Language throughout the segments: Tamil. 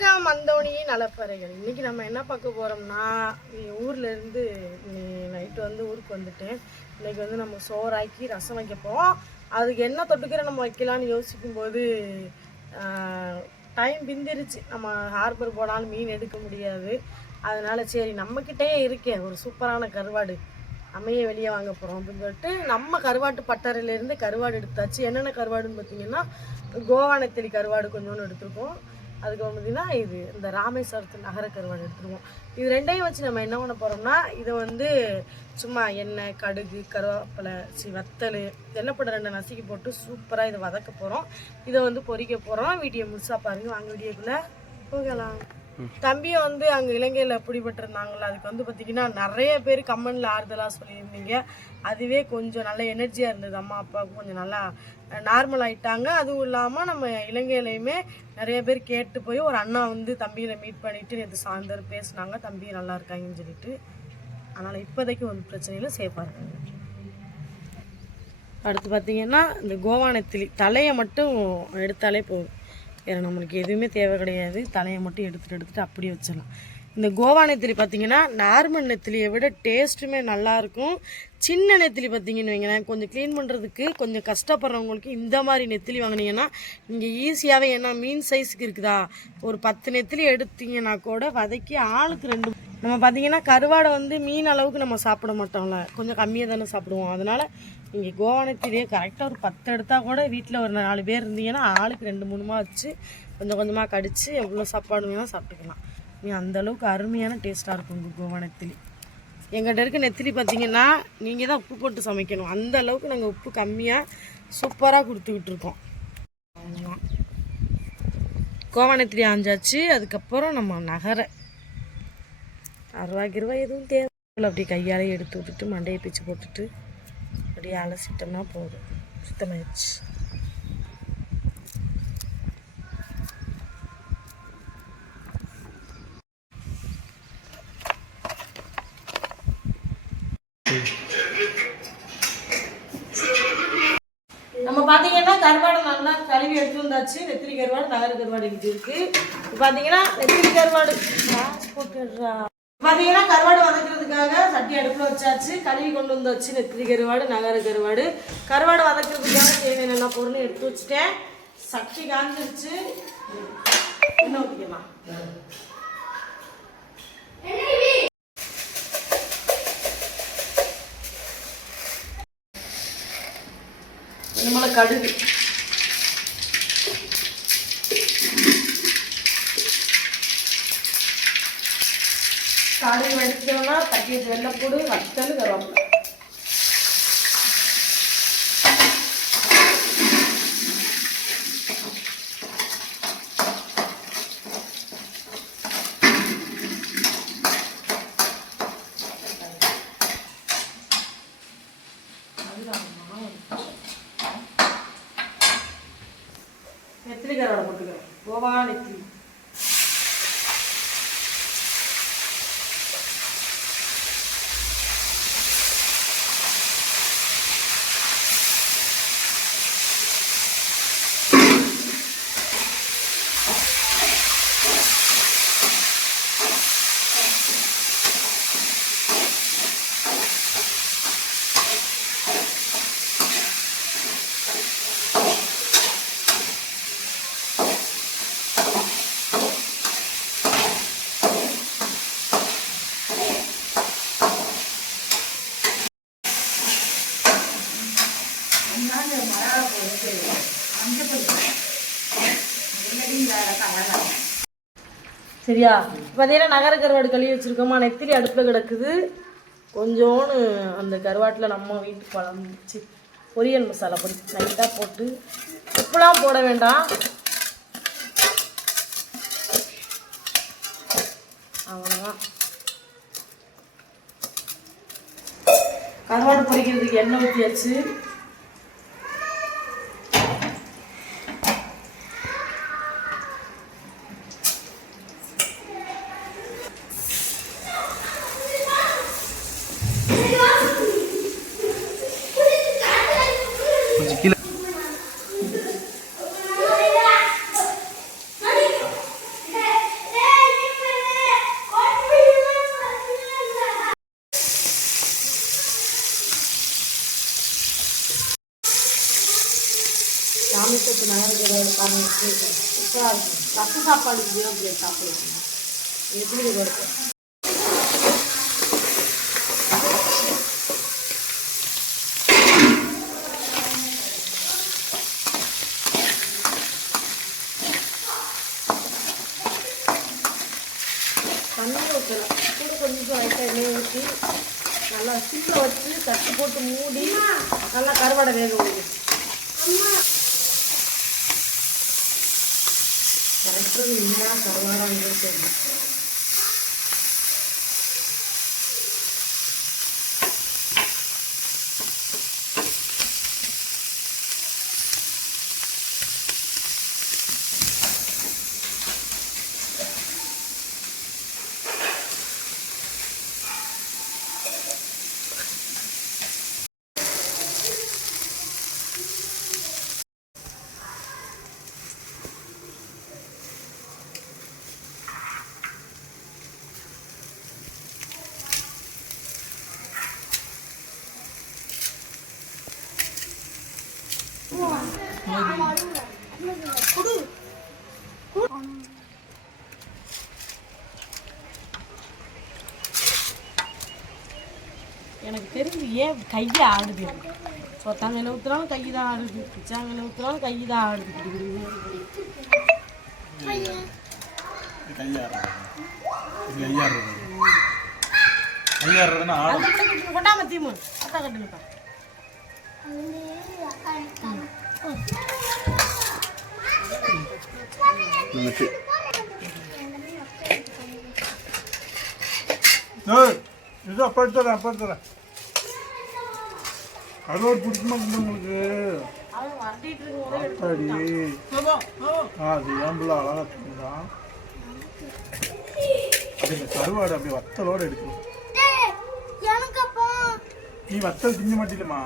வணக்கம் மந்தோனியின் நலப்பறைகள். இன்னைக்கு நம்ம என்ன பார்க்க போறோம்னா ஊர்ல இருந்து நைட்டு வந்து ஊருக்கு வந்துட்டேன். இன்னைக்கு வந்து நம்ம சோறாக்கி ரசம் வைக்க போறோம். அதுக்கு என்ன தொட்டுக்கிற நம்ம வைக்கலாம்னு யோசிக்கும் போது டைம் பிந்திருச்சு நம்ம ஹார்பர் போனாலும் மீன் எடுக்க முடியாது. அதனால சரி நம்மக்கிட்டே இருக்கேன் ஒரு சூப்பரான கருவாடு. அமைய வெளியே வாங்க போகிறோம் அப்படின்னு சொல்லிட்டு நம்ம கருவாட்டு பட்டறையிலேருந்து கருவாடு எடுத்தாச்சு. என்னென்ன கருவாடுன்னு பார்த்தீங்கன்னா கோவானத்தெளி கருவாடு கொஞ்சோன்னு எடுத்திருக்கோம். அதுக்கு பார்த்தீங்கன்னா இது. இந்த ராமேஸ்வரத்து நகர கருவாடு எடுத்துருவோம். இது ரெண்டையும் வச்சு நம்ம என்ன பண்ண போகிறோம்னா இதை வந்து சும்மா எண்ணெய் கடுகு கருவேப்பிலை சி வத்தல் எண்ணெய்ப்பட ரெண்டு நசுக்கி போட்டு சூப்பராக இதை வதக்க போகிறோம் இதை வந்து பொறிக்க போகிறோம் வீடியோ முழுசாக பாருங்கள் வாங்க வீடியோக்குள்ளே போகலாம். தம்பியை வந்து அங்கே இலங்கையில் பிடிபட்டிருந்தாங்களா அதுக்கு வந்து பார்த்தீங்கன்னா நிறைய பேர் கமெண்டில் ஆறுதலாக சொல்லியிருந்தீங்க. அதுவே கொஞ்சம் நல்ல எனர்ஜியாக இருந்தது. அம்மா அப்பாவுக்கு கொஞ்சம் நல்லா நார்மல் ஆகிட்டாங்க அதுவும் இல்லாமல் நம்ம இலங்கையிலையுமே நிறைய பேர் கேட்டு போய் ஒரு அண்ணா வந்து தம்பியில் மீட் பண்ணிவிட்டு நேற்று சாயந்தரம் பேசினாங்க. தம்பி நல்லா இருக்காங்கன்னு சொல்லிட்டு. அதனால் இப்போதைக்கு ஒரு பிரச்சனையில் சேஃபாக இருக்காங்க. அடுத்து பார்த்தீங்கன்னா இந்த கோவானத்திலி தலையை மட்டும் எடுத்தாலே போதும். வேறு நம்மளுக்கு எதுவுமே தேவை கிடையாது. தலையை மட்டும் எடுத்துகிட்டு எடுத்துகிட்டு அப்படியே வச்சிடலாம். இந்த கோவா நெத்திலி பார்த்தீங்கன்னா நார்மல் நெத்திலியை விட டேஸ்ட்டுமே நல்லாயிருக்கும் சின்ன நெத்திலி பார்த்தீங்கன்னு வைங்களேன் கொஞ்சம் க்ளீன் பண்ணுறதுக்கு கொஞ்சம் கஷ்டப்படுறவங்களுக்கு இந்த மாதிரி நெத்திலி வாங்கினீங்கன்னா நீங்கள் ஈஸியாகவே ஏன்னா மீன் சைஸுக்கு இருக்குதா? ஒரு பத்து நெத்திலி எடுத்தீங்கன்னா கூட வதக்கி ஆளுக்கு ரெண்டு நம்ம பார்த்தீங்கன்னா கருவாடை வந்து மீன் அளவுக்கு நம்ம சாப்பிட மாட்டோம்ல. கொஞ்சம் கம்மியாக தானே சாப்பிடுவோம். அதனால் இங்கே கோவானத்திலே கரெக்டாக ஒரு பத்து எடுத்தால் கூட வீட்டில் ஒரு நாலு பேர் இருந்தீங்கன்னா ஆளுக்கு ரெண்டு மூணுமா வச்சு கொஞ்சம் கொஞ்சமாக கடித்து எவ்வளோ சாப்பாடு வேணால் சாப்பிட்டுக்கலாம். நீ அந்தளவுக்கு அருமையான டேஸ்ட்டாக இருக்கும் உங்கள் கோவானத்திலி. எங்கள்கிட்ட இருக்க நெத்திலி பார்த்தீங்கன்னா நீங்கள் தான் உப்பு போட்டு சமைக்கணும். அந்த அளவுக்கு நாங்கள் உப்பு கம்மியாக சூப்பராக கொடுத்துக்கிட்டு இருக்கோம் அவ்வளோதான் ஆஞ்சாச்சு அதுக்கப்புறம் நம்ம நகரை. அறுபா ரூபாய் எதுவும் தேவை அப்படி கையாலே எடுத்து விட்டுட்டு மண்டையை பிச்சு போட்டுட்டு அப்படியே அலசிட்டோம்னா போதும். சுத்தமாயிடுச்சு. நம்ம பார்த்தீங்கன்னா கருவாடு நல்லா கழுவி எடுத்து வந்தாச்சு. வெத்திரி கருவாடு நகர கருவாடு இங்கே இருக்கு. இப்போ பார்த்தீங்கன்னா நெத்திலி கருவாடு. போட்டுடுறா. பார்த்தீங்கன்னா கருவாடு வதக்கிறதுக்காக சட்டி அடுப்பில் வச்சாச்சு. கழுவி கொண்டு வந்து வச்சு நெத்திரி கருவாடு நகர கருவாடு. கருவாடு வதக்கிறதுக்காக தேவையான பொருள் எடுத்து வச்சுட்டேன். சட்டி காஞ்சிருச்சு. என்ன ஊற்றிக்கலாம் கடுகு. கடுகு வெடிச்சோம்னா தட்டி வச்சு வெள்ளைப்பூடு வத்தல் கருவேப்பிலை. நெத்திலி கருவாடை போட்டுக்கிறேன்? கோவா நெத்திலி. சரியா? பார்த்தீங்கன்னா நகர கருவாடு கழுவி வச்சுருக்கோமா? நெத்திரி அடுப்பில் கிடக்குது. கொஞ்சோன்னு அந்த கருவாட்டில் நம்ம வீட்டு குழம்பு பொரியல் மசாலா பொடி லைட்டாக போட்டு உப்புலாம் போட வேண்டாம். அவ்வளோதான் கருவாடு பொரிக்கிறதுக்கு எண்ணெய் ஊற்றியாச்சு கொஞ்சம் கீழே சூப்பராக இருக்கும் ரச சாப்பாடு சாப்பிடலாம் எப்படி இருக்கும் தண்ணி ஊற்றலாம் கூட கொஞ்சம் லைட்டாக எண்ணெய் ஊற்றி நல்லா சிம்மில் வச்சு தட்டு போட்டு மூடி நல்லா கருவாடை வேக விடுங்க கரெக்டாக இன்னும் கருவாடாங்க தெரியும் எனக்கு தெரிஞ்சு ஏன் கையை ஆடுது சொத்தாங்கையில் ஊற்றுனாலும் கை தான் ஆடுது பிச்சாங்கையில் ஊற்றுனாலும் கை தான் ஆடுது இப்படி இப்படி இப்படி. இது ஆடு அது தீமு அத்தா கட்டுங்கப்பா ஏய், இது அப்பா தரேன் கருவாடு பிடிக்குமா உங்களுக்கு. ஆ, அது ஏம்பிள் அழகா தூங்குதான் அது இந்த கருவாடு அப்படியே வத்தலோட எடுக்கணும். எனக்கு நீ வத்தல் திங்க மாட்டீங்களா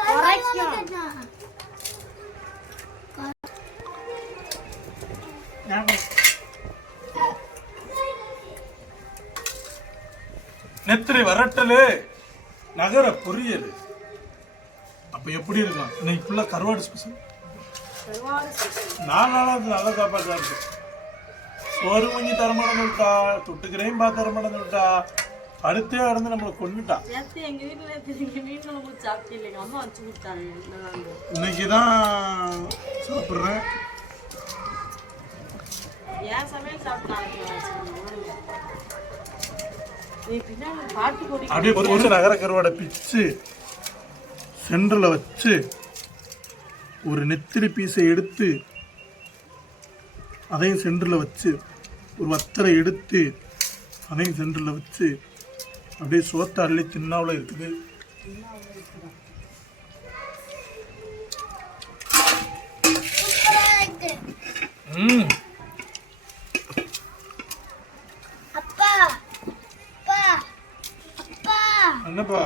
குறைக்கும். நெத்திரி வரட்டலு நகர பொரியல் அப்ப எப்படி இருக்கும்? இன்னைக்கு ஃபுல்லா கருவாடு ஸ்பெஷல். நான் நாளாவது நல்ல சாப்பாடு சாப்பிட்டேன் சோறு கொஞ்சம் தரமாடன்னு விட்டா தொட்டுக்கிறேன் பார்த்து தரமாடன்னு விட்டா அடுத்தே கடந்து நம்மளை கொண்டுட்டா இன்னைக்கு தான் சாப்பிட்றேன். ஏன் சமையல் சாப்பிட்டாங்க அப்படியே ஒரு ஒரு நகர கருவாடை பிச்சு சென்டரில் வச்சு ஒரு நெத்திரி பீஸை எடுத்து அதையும் சென்டரில் வச்சு ஒரு வத்தரை எடுத்து அதையும் சென்டரில் வச்சு அப்படியே சோத்தை அள்ளி தின்னாவில் இருக்குது. ம். என்னப்பா?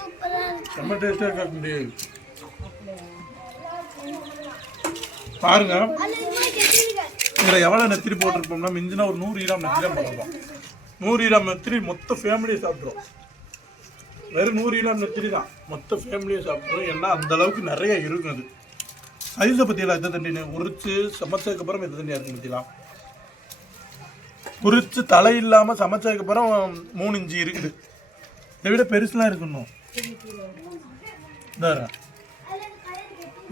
ரொம்ப செம்ம டேஸ்டாக இருக்க முடியாது பாருங்க. இதில் எவ்வளோ நெத்திரி போட்டிருப்போம்னா மிஞ்சினா ஒரு நூறு கிராம் நெத்திரி தான் போட்டிருப்போம். நூறு கிராம் நெத்திரி மொத்த ஃபேமிலியை சாப்பிட்றோம் வெறும் நூறு கிராம் நெத்திரி தான். மொத்த ஃபேமிலியை சாப்பிட்றோம் ஏன்னா அந்த அளவுக்கு நிறைய இருக்கும் அது. சைஸை பற்றியெல்லாம் எந்த தண்டி உரிச்சு சமைச்சதுக்கப்புறம் எந்த தண்ணியாக இருக்கும் பற்றிலாம் உரிச்சு தலை இல்லாமல் சமைச்சதுக்கப்புறம் மூணு இஞ்சி இருக்குது. இதை விட பெருசுலாம் இருக்கணும்.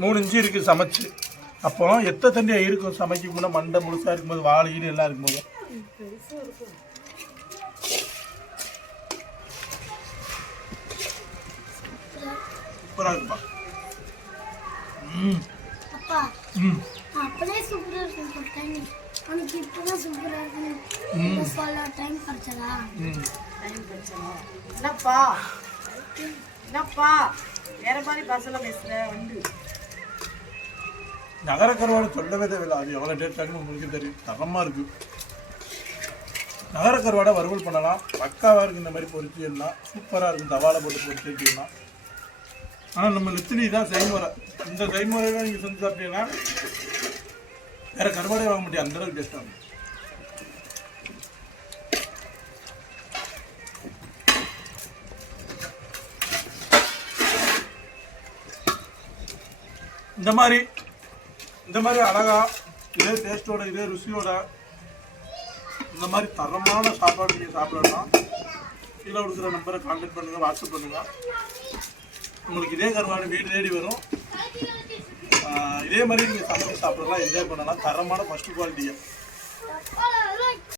மூணு இன்ச்சு இருக்குது சமைச்சு. அப்போ எத்தனை தண்டியாக இருக்கும் சமைக்கும் முன்னே மண்டை முழுசாக இருக்கும்போது வாழை ஈடு எல்லாம் இருக்கும்போது. சூப்பராக இருக்குப்பா. ம். ம். அப்படியே சூப்பரா இருக்கும் உனக்கு இப்பதான் சூப்பரா இருக்குன்னு. சொல்ல டைம் கிடைச்சதா? ம். டைம் பிரச்சனை என்னப்பா? என்னப்பா? வேற மாதிரி பசங்க பேசுற வந்து நகர கருவாடு சொல்லவே தேவையில்லை அது எவ்வளோ டேஸ்டாகனு உங்களுக்கு தெரியும். தரமாக இருக்கு. நகர கருவாடை வறுவல் பண்ணலாம். பக்காவாக இருக்கு இந்த மாதிரி பொரிச்சு எல்லாம் சூப்பராக இருக்கும் தவாலை போட்டு பொரிச்சு வச்சுக்கலாம் ஆனால் நம்ம லித்தினி தான் செய்முறை. இந்த செய்முறையில் நீங்கள் செஞ்சு சாப்பிட்டீங்கன்னா வேற கருவாடே வாங்க முடியாது அந்த அளவுக்கு டேஸ்டாக இந்த மாதிரி இந்த மாதிரி அழகா இதே டேஸ்ட்டோட இதே ருசியோட இந்த மாதிரி தரமான சாப்பாடு நீங்கள் சாப்பிடலாம். கீழே கொடுக்குற நம்பரை கான்டாக்ட் பண்ணுங்கள் வாட்ஸ்அப் பண்ணுங்கள் உங்களுக்கு இதே கருவாடு வீடு தேடி வரும். இதே மாதிரி நீங்கள் சமைச்சு சாப்பிடலாம் என்ஜாய் பண்ணலாம். தரமான ஃபஸ்ட் குவாலிட்டியாக